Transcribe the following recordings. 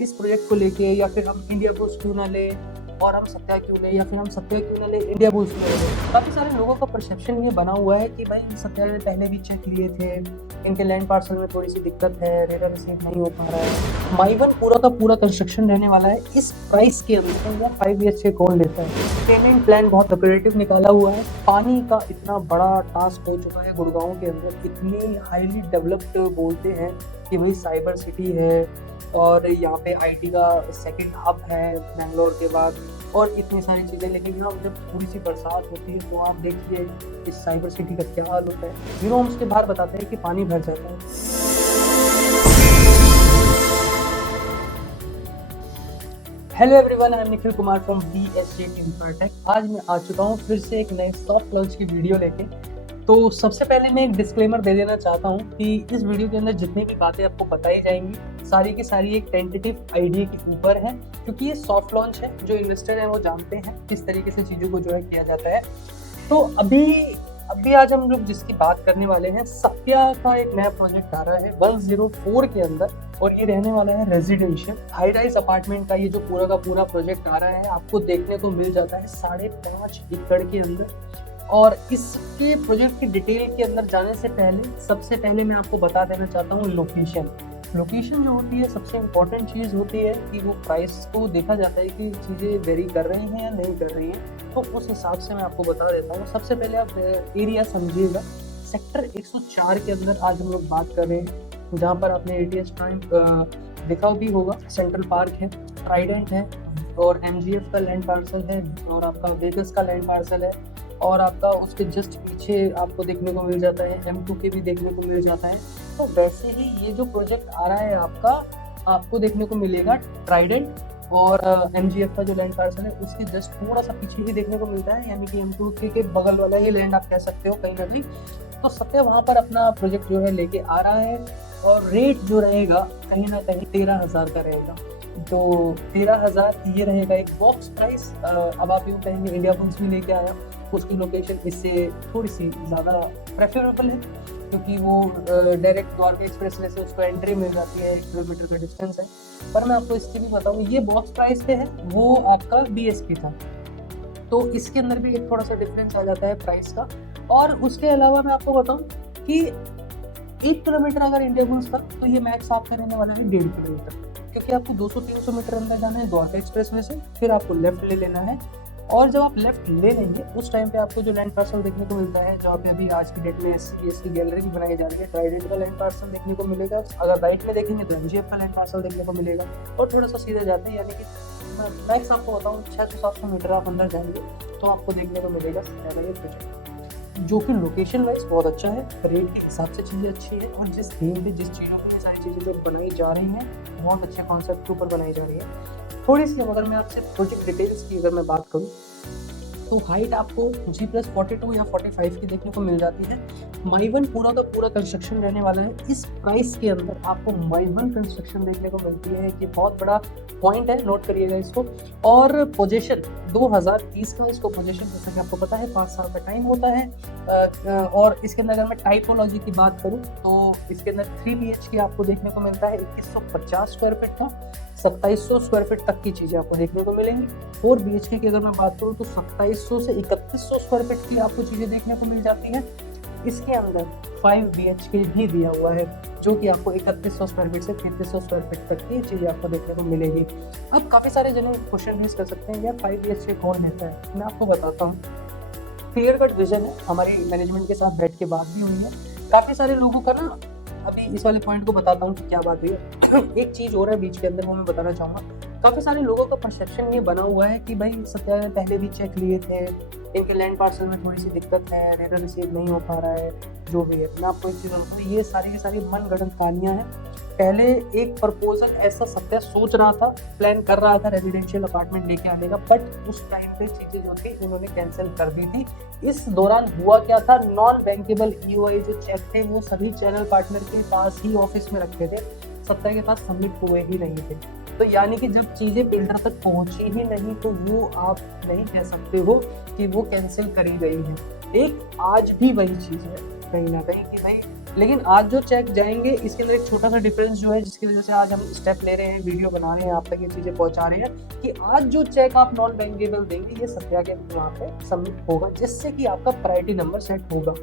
इस प्रोजेक्ट को लेके, या फिर हम इंडिया बुल्स क्यों ना ले और हम सत्या क्यों ले, या फिर हम सत्या क्यों ना ले इंडिया बुल्स क्यों ना ले। काफ़ी सारे लोगों का परसेप्शन ये बना हुआ है कि भाई सत्या ने पहले भी चेक लिए थे, इनके लैंड पार्सल में थोड़ी सी दिक्कत है, रेरा रिसीव नहीं हो पा रहा है। माइवन पूरा का पूरा कंस्ट्रक्शन रहने वाला है इस प्राइस के अंदर। या 5 BHK कौन लेता है? पेमेंट प्लान बहुत ऑपरेटिव निकाला हुआ है। पानी का इतना बड़ा टास्क हो चुका है गुड़गांव के अंदर, इतनी हाईली डेवलप्ड बोलते हैं कि भाई साइबर सिटी है, और यहाँ पे आईटी का सेकंड हब है बेंगलोर के बाद, और इतनी सारी चीज़ें। लेकिन यहाँ जब थोड़ी सी बरसात होती है तो आप देखिए इस साइबर सिटी का क्या हाल होता है। जीरो होम्स के बाहर बताते हैं कि पानी भर जाता है। Hello everyone, I am Nikhil Kumar from BSJ tech. आज मैं आ चुका हूँ फिर से एक नए सॉफ्ट लॉन्च की वीडियो लेके। तो सबसे पहले मैं एक डिस्क्लेमर दे देना चाहता हूँ कि इस वीडियो के अंदर जितनी भी बातें आपको बताई जाएंगी सारी की सारी एक टेंटेटिव आइडिया के ऊपर है, क्योंकि ये सॉफ्ट लॉन्च है। जो इन्वेस्टर हैं वो जानते हैं किस तरीके से चीज़ों को जो है किया जाता है। तो अभी आज हम लोग जिसकी बात करने वाले हैं, सत्या का एक नया प्रोजेक्ट आ रहा है 104 के अंदर, और ये रहने वाला है रेजिडेंशियल हाई राइज अपार्टमेंट का। ये जो पूरा का पूरा प्रोजेक्ट आ रहा है आपको देखने को मिल जाता है 5.5 एकड़ के अंदर। और इसके प्रोजेक्ट की डिटेल के अंदर जाने से पहले सबसे पहले मैं आपको बता देना चाहता हूँ लोकेशन जो होती है सबसे इम्पोर्टेंट चीज़ होती है कि वो प्राइस को देखा जाता है कि चीज़ें वेरी कर रही हैं या नहीं कर रही हैं। तो उस हिसाब से मैं आपको बता देता हूँ। सबसे पहले आप एरिया समझिएगा। सेक्टर 104 के अंदर आज हम लोग बात कर रहे हैं, जहाँ पर आपने ATS टाइम देखा भी होगा। सेंट्रल पार्क है, ट्राइडेंट है, और MGF का लैंड पार्सल है, और आपका वेगस का लैंड पार्सल है, और आपका उसके जस्ट पीछे आपको देखने को मिल जाता है M2 के भी देखने को मिल जाता है। तो वैसे ही ये जो प्रोजेक्ट आ रहा है आपको देखने को मिलेगा ट्राइडेंट और MGF का जो लैंड पार्सल है उसके जस्ट थोड़ा सा पीछे ही देखने को मिलता है, यानी कि M2 के बगल वाला ही लैंड आप कह सकते हो कहीं ना कहीं। तो सत्या वहाँ पर अपना प्रोजेक्ट जो है लेके आ रहा है, और रेट जो रहेगा कहीं ना कहीं 13,000 का रहेगा। तो 13,000 ये रहेगा एक बॉक्स प्राइस। अब आप यूँ कहेंगे इंडिया बुल्स में लेके आया, उसकी लोकेशन इससे थोड़ी सी ज़्यादा प्रेफरेबल है, क्योंकि वो डायरेक्ट द्वारका एक्सप्रेस वे से उसको एंट्री मिल जाती है, 1 किलोमीटर का डिस्टेंस है। पर मैं आपको इसकी भी बताऊँ, ये बॉक्स प्राइस पे है, वो आपका BSP था। तो इसके अंदर भी एक थोड़ा सा डिफरेंस आ जाता है प्राइस का। और उसके अलावा मैं आपको बताऊँ कि 1 किलोमीटर अगर इंडिया बुल्स का, तो ये मैक्स आपका रहने वाला है 1.5 किलोमीटर, क्योंकि आपको 200-300 मीटर अंदर जाना है द्वारका एक्सप्रेस वे से, फिर आपको लेफ्ट ले लेना है। और जब आप लेफ्ट ले लेंगे उस टाइम पे आपको जो लैंड पार्सल देखने को मिलता है, जहाँ पे अभी आज की डेट में SC की गैलरी भी बनाई जा रही है, ट्राइडेंट का लैंड पार्सल देखने को मिलेगा। अगर राइट में देखेंगे तो MGF का लैंड पार्सल देखने को मिलेगा, और थोड़ा सा सीधे जाते हैं, यानी कि मैक्स आपको बताऊँ 600-700 मीटर आप अंदर जाएंगे तो आपको देखने को मिलेगा सत्या ये प्रोजेक्ट, जो कि लोकेशन वाइज बहुत अच्छा है, रेट के हिसाब से चीज़ें अच्छी है, और जिस थीम पे जिस चीज़ों के लिए सारी चीज़ें जो बनाई जा रही हैं बहुत अच्छे कॉन्सेप्ट के ऊपर बनाई जा रही है। थोड़ी सी अगर मैं आपसे प्रोजेक्ट डिटेल्स की अगर मैं बात करूँ, तो हाइट आपको G+42 या 45 की देखने को मिल जाती है। माइवन पूरा का पूरा कंस्ट्रक्शन रहने वाला है। इस प्राइस के अंदर आपको माइवन कंस्ट्रक्शन देखने को मिलती है, कि बहुत बड़ा पॉइंट है, नोट करिएगा इसको। और पोजीशन 2030 का इसको पोजीशन, जैसा कि आपको पता है 5 साल का टाइम होता है। और इसके अंदर अगर मैं टाइपोलॉजी की बात करूँ तो इसके अंदर 3 BHK आपको देखने को मिलता है। 2150 स्क्वायर फीट था, 2700 स्क्वायर फीट तक की चीज़ें आपको देखने को मिलेंगी। 4 BHK की अगर मैं बात करूँ तो 2700 से 3100 स्क्वायर फीट की आपको चीज़ें देखने को मिल जाती हैं। इसके अंदर 5 BHK भी दिया हुआ है, जो कि आपको 3100 स्क्वायर फीट से 3300 स्क्वायर फीट तक की चीज़ें आपको देखने को मिलेगी। अब काफ़ी सारे जने क्वेश्चन रेज कर सकते हैं, यार 5 BHK कौन लेता है? मैं आपको बताता हूँ। क्लियर कट विजन है, हमारी मैनेजमेंट के साथ बैठ के बात भी हुई है। काफ़ी सारे लोगों का ना, अभी इस वाले पॉइंट को बताता हूँ कि क्या बात हुई है। एक चीज़ हो रहा है बीच के अंदर, वो मैं बताना चाहूँगा। काफ़ी सारे लोगों का परसेप्शन ये बना हुआ है कि भाई सत्या ने पहले भी चेक लिए थे, इनके लैंड पार्सल में थोड़ी सी दिक्कत है, रेरा रिसीव नहीं हो पा रहा है, जो भी है। मैं आपको एक चीज़ बताऊँ, ये सारी की सारी मन गढ़ंत कहानियाँ हैं। पहले एक प्रपोजल ऐसा सत्या सोच रहा था, प्लान कर रहा था रेजिडेंशियल अपार्टमेंट लेके आने का, बट उस टाइम पे चीज़ें जो थी उन्होंने कैंसिल कर दी थी। इस दौरान हुआ क्या था, नॉन बैंकेबल EOI जो चेक थे वो सभी चैनल पार्टनर के पास ही ऑफिस में रखे थे, सत्या के पास सबमिट हुए ही नहीं थे। तो यानी कि जब चीज़ें बिल्डर तक पहुंची ही नहीं तो वो आप नहीं कह सकते हो कि वो कैंसिल करी गई है। एक आज भी वही चीज़ है कहीं ना कहीं, कि भाई लेकिन आज जो चेक जाएंगे इसके अंदर एक छोटा सा डिफरेंस जो है, जिसकी वजह से आज हम स्टेप ले रहे हैं, वीडियो बना रहे हैं, आप तक ये चीज़ें पहुंचा रहे हैं कि आज जो चेक आप नॉन बैंकेबल देंगे ये सत्या के वहाँ पे सबमिट होगा, जिससे कि आपका प्रायोरिटी नंबर सेट होगा।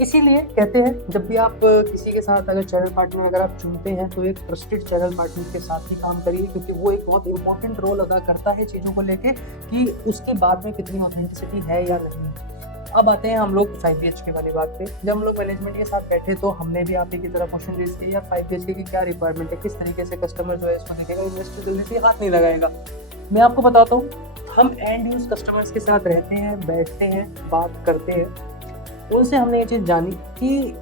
इसीलिए कहते हैं जब भी आप किसी के साथ अगर चैनल पार्टनर अगर आप चुनते हैं तो एक ट्रस्टेड चैनल पार्टनर के साथ ही काम करिए, क्योंकि वो एक बहुत इंपॉर्टेंट रोल अदा करता है चीज़ों को लेके कि उसके बाद में कितनी ऑथेंटिसिटी है या नहीं। अब आते हैं हम लोग 5 BHK वाली बात पे। जब हम लोग मैनेजमेंट के साथ बैठे तो हमने भी आप ही की तरह क्वेश्चन रेज किया, यार 5 BHK की क्या रिक्वायरमेंट है, किस तरीके से कस्टमर जो है इसको देखेगा, इन्वेस्टर जल्दी से हाथ नहीं लगाएगा। मैं आपको बताता हूँ, हम एंड यूज कस्टमर्स के साथ रहते हैं, बैठते हैं, बात करते हैं, उनसे हमने ये चीज़ जानी कि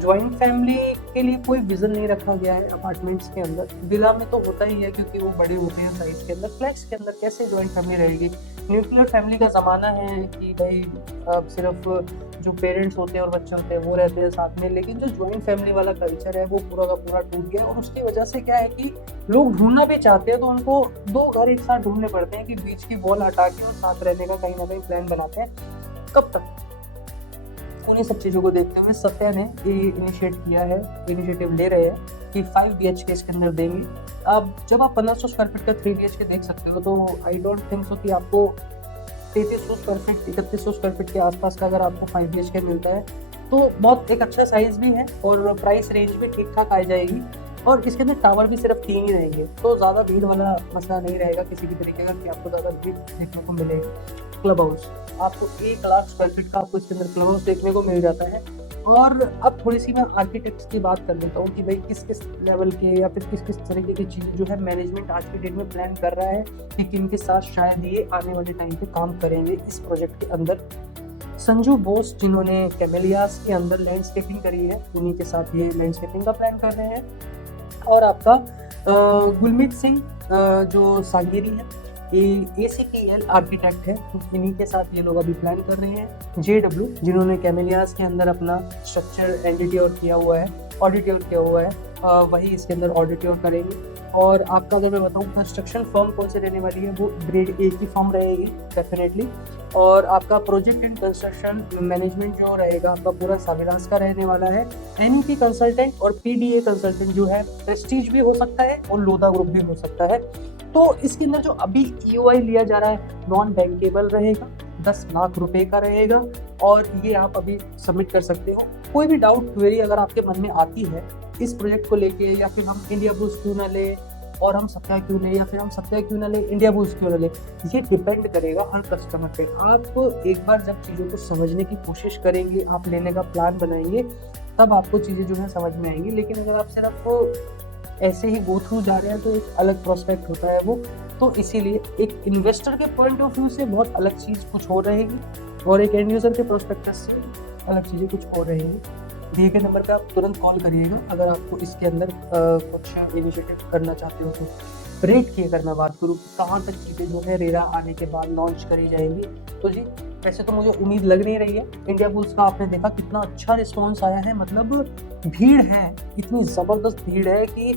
ज्वाइंट फैमिली के लिए कोई विजन नहीं रखा गया है अपार्टमेंट्स के अंदर। विला में तो होता ही है क्योंकि वो बड़े होते हैं साइज के अंदर, फ्लैट्स के अंदर कैसे ज्वाइंट फैमिली रहेगी। न्यूक्लियर फैमिली का ज़माना है कि भाई अब सिर्फ जो पेरेंट्स होते हैं और बच्चे होते हैं वो रहते हैं साथ में, लेकिन जो ज्वाइंट फैमिली वाला कल्चर है वो पूरा का पूरा टूट गया। और उसकी वजह से क्या है कि लोग ढूंढना भी चाहते हैं तो उनको 2 घर एक साथ ढूंढने पड़ते हैं कि बीच की वॉल हटा के और साथ रहने का कहीं ना कहीं प्लान बनाते हैं। कब तक? उन्हीं सब चीज़ों को देखते हुए सत्या ने ये इनिशिएटिव ले रहे हैं कि 5 BHK इसके अंदर देंगे। अब जब आप 1500 स्क्वायर फीट का 3 BHK देख सकते हो तो आई डोंट थिंक सो कि आपको 3300 स्क्वायर फीट 3100 स्क्वायर फीट के आसपास का अगर आपको 5 BHK मिलता है तो बहुत एक अच्छा साइज भी है और प्राइस रेंज भी ठीक ठाक आ जाएगी। और इसके अंदर टावर भी सिर्फ 3 ही रहेंगे, तो ज़्यादा भीड़ वाला मसला नहीं रहेगा किसी भी तरीके का कि आपको ज़्यादा भीड़ देखने को मिलेगी। क्लब हाउस आपको 1 लाख स्क्वायर फीट का आपको इसके अंदर क्लब हाउस देखने को मिल जाता है। और अब थोड़ी सी मैं आर्किटेक्ट्स की बात कर लेता हूँ कि भाई किस किस लेवल के या फिर किस किस तरीके की चीज़ें जो है मैनेजमेंट आज की डेट में प्लान कर रहा है कि किन के साथ शायद ये आने वाले टाइम पे काम करेंगे इस प्रोजेक्ट के अंदर। संजू बोस जिन्होंने कैमेलियास के अंदर लैंडस्केपिंग करी है, उन्हीं के साथ ये लैंडस्केपिंग का प्लान कर रहे हैं। और आपका गुलमीत सिंह जो सांगेरी है, ये ACTL आर्किटेक्ट है, इन्हीं के साथ ये लोग अभी प्लान कर रहे हैं। JW जिन्होंने कैमेलियास के अंदर अपना स्ट्रक्चर एडिट्योर किया हुआ है, ऑडिट्योर किया हुआ है, वही इसके अंदर ऑडिट्योर करेंगे। और आपका अगर मैं बताऊँ कंस्ट्रक्शन फर्म कौन से रहने वाली है, वो ग्रेड A की फर्म रहेगी डेफिनेटली। और आपका प्रोजेक्ट एंड कंस्ट्रक्शन मैनेजमेंट जो रहेगा आपका पूरा साविलास का रहने वाला है। NEP कंसल्टेंट और PDA कंसल्टेंट जो है प्रेस्टीज भी हो सकता है और लोधा ग्रुप भी हो सकता है। तो इसके अंदर जो अभी EOI लिया जा रहा है नॉन बैंकेबल रहेगा, 10 लाख रुपए का रहेगा और ये आप अभी सबमिट कर सकते हो। कोई भी डाउट क्वेरी अगर आपके मन में आती है इस प्रोजेक्ट को लेके, या फिर हम इंडिया बूस्ट क्यों ना ले और हम सत्या क्यों ले, या फिर हम सत्या क्यों ना ले इंडिया बूस्ट क्यों ना ले, ये डिपेंड करेगा हर कस्टमर पे। आप एक बार जब चीज़ों को समझने की कोशिश करेंगे, आप लेने का प्लान बनाएंगे, तब आपको चीज़ें जो है समझ में आएंगी। लेकिन अगर आप सिर्फ ऐसे ही गो थ्रू जा रहे हैं तो एक अलग प्रोस्पेक्ट होता है वो। तो इसीलिए एक इन्वेस्टर के पॉइंट ऑफ व्यू से बहुत अलग चीज़ कुछ हो रहेगी और एक एंड यूज़र के प्रोस्पेक्टिव से अलग चीज़ें कुछ हो रहेगी। दिए गए नंबर पे आप तुरंत कॉल करिएगा अगर आपको इसके अंदर कुछ इनिशिएटिव करना चाहते हो तो। रेट की अगर मैं बात करूँ कहाँ तक चीज़ें जो है रेरा आने के बाद लॉन्च करी जाएंगी, तो जी वैसे तो मुझे उम्मीद लग नहीं रही है। इंडिया बुल्स का आपने देखा कितना अच्छा रिस्पॉन्स आया है, मतलब भीड़ है, इतनी ज़बरदस्त भीड़ है कि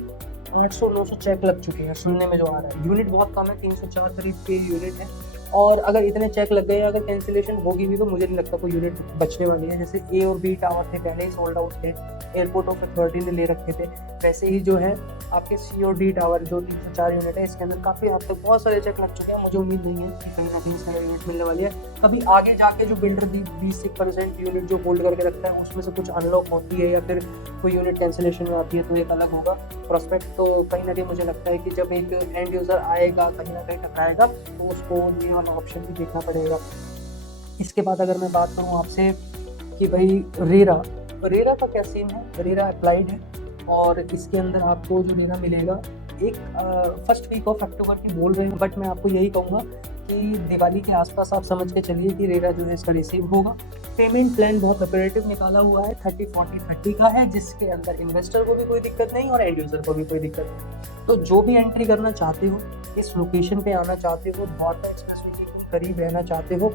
800-900 चेक लग चुके हैं सुनने में जो आ रहा है। यूनिट बहुत कम है, 304 करीब के यूनिट है और अगर इतने चेक लग गए, अगर कैंसिलेशन होगी भी तो मुझे नहीं लगता कोई यूनिट बचने वाली है। जैसे A और B टावर थे पहले ही सोल्ड आउट थे, एयरपोर्ट ऑफ अथॉरिटी ने ले रखे थे, वैसे ही जो है आपके C और D टावर जो 304 यूनिट है इसके अंदर काफ़ी हद तक बहुत सारे चेक लग चुके हैं। मुझे उम्मीद नहीं है कि कहीं ना कहीं सारे यूनिट मिलने वाली है। कभी आगे जाके जो बिल्डर 20% यूनिट जो होल्ड करके रखता है उसमें से कुछ अनलॉक होती है या फिर कोई यूनिट कैंसिलेशन में आती है तो एक अलग होगा प्रोस्पेक्ट। तो कहीं ना कहीं मुझे लगता है कि जब एक एंड यूज़र आएगा कहीं ना कहीं टकराएगा तो उसको ये वाला ऑप्शन भी देखना पड़ेगा। इसके बाद अगर मैं बात करूँ आपसे कि भाई रेरा का क्या सीन है, रेरा अप्लाइड है और इसके अंदर आपको जो रेरा मिलेगा एक फर्स्ट वीक ऑफ अक्टूबर की बोल रहे हैं, बट मैं आपको यही कहूँगा कि दिवाली के आसपास आप समझ के चलिए कि रेरा जो है इसका रिसीव होगा। पेमेंट प्लान बहुत ऑपरेटिव निकाला हुआ है, 30-40-30 का है, जिसके अंदर इन्वेस्टर को भी कोई दिक्कत नहीं और एंड यूज़र को भी कोई दिक्कत नहीं। तो जो भी एंट्री करना चाहते हो, इस लोकेशन पे आना चाहते हो, नॉर्थ एक्सप्रेसवे के करीब रहना चाहते हो,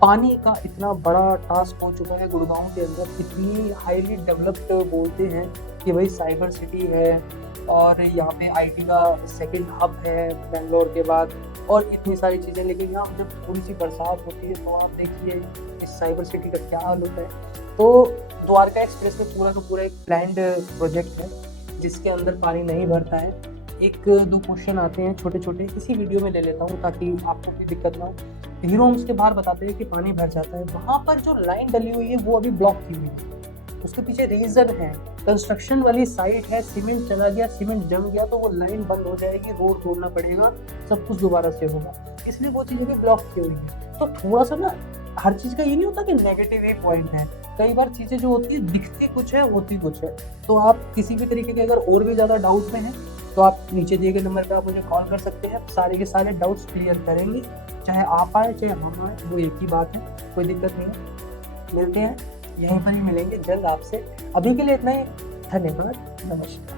पानी का इतना बड़ा टास्क हो चुका है गुड़गांव के अंदर, इतनी हाईली डेवलप्ड बोलते हैं कि भाई साइबर सिटी है और यहाँ पे IT का सेकंड हब है बेंगलोर के बाद। और इतनी सारी चीज़ें। लेकिन यहाँ जब थोड़ी सी बरसात होती है तो आप देखिए इस साइबर सिटी का क्या हाल होता है। तो द्वारका एक्सप्रेस में पूरा का पूरा एक प्लान्ड प्रोजेक्ट है जिसके अंदर पानी नहीं भरता है। एक दो क्वेश्चन आते हैं छोटे छोटे, इसी वीडियो में ले लेता हूँ ताकि आपको भी दिक्कत ना हो। हीरो होम्स के बाहर बताते हैं कि पानी भर जाता है, वहाँ पर जो लाइन डली हुई है वो अभी ब्लॉक की हुई है। उसके पीछे रीजन है, कंस्ट्रक्शन वाली साइट है, सीमेंट चला गया, सीमेंट जम गया तो वो लाइन बंद हो जाएगी, रोड तोड़ना पड़ेगा, सब कुछ दोबारा से होगा, इसलिए वो चीज़ें भी ब्लॉक की हुई है। तो थोड़ा सा ना हर चीज़ का ये नहीं होता कि नेगेटिव ही पॉइंट है, कई बार चीज़ें जो होती है दिखती कुछ है होती कुछ है। तो आप किसी भी तरीके के अगर और भी ज़्यादा डाउट में हैं तो आप नीचे दिए गए नंबर पर आप मुझे कॉल कर सकते हैं, सारे के सारे डाउट्स क्लियर करेंगे, चाहे आप आए चाहे हम आए, वो एक ही बात है, कोई दिक्कत नहीं है। मिलते हैं, यहीं पर ही मिलेंगे जल्द आपसे। अभी के लिए इतना ही, धन्यवाद, नमस्कार।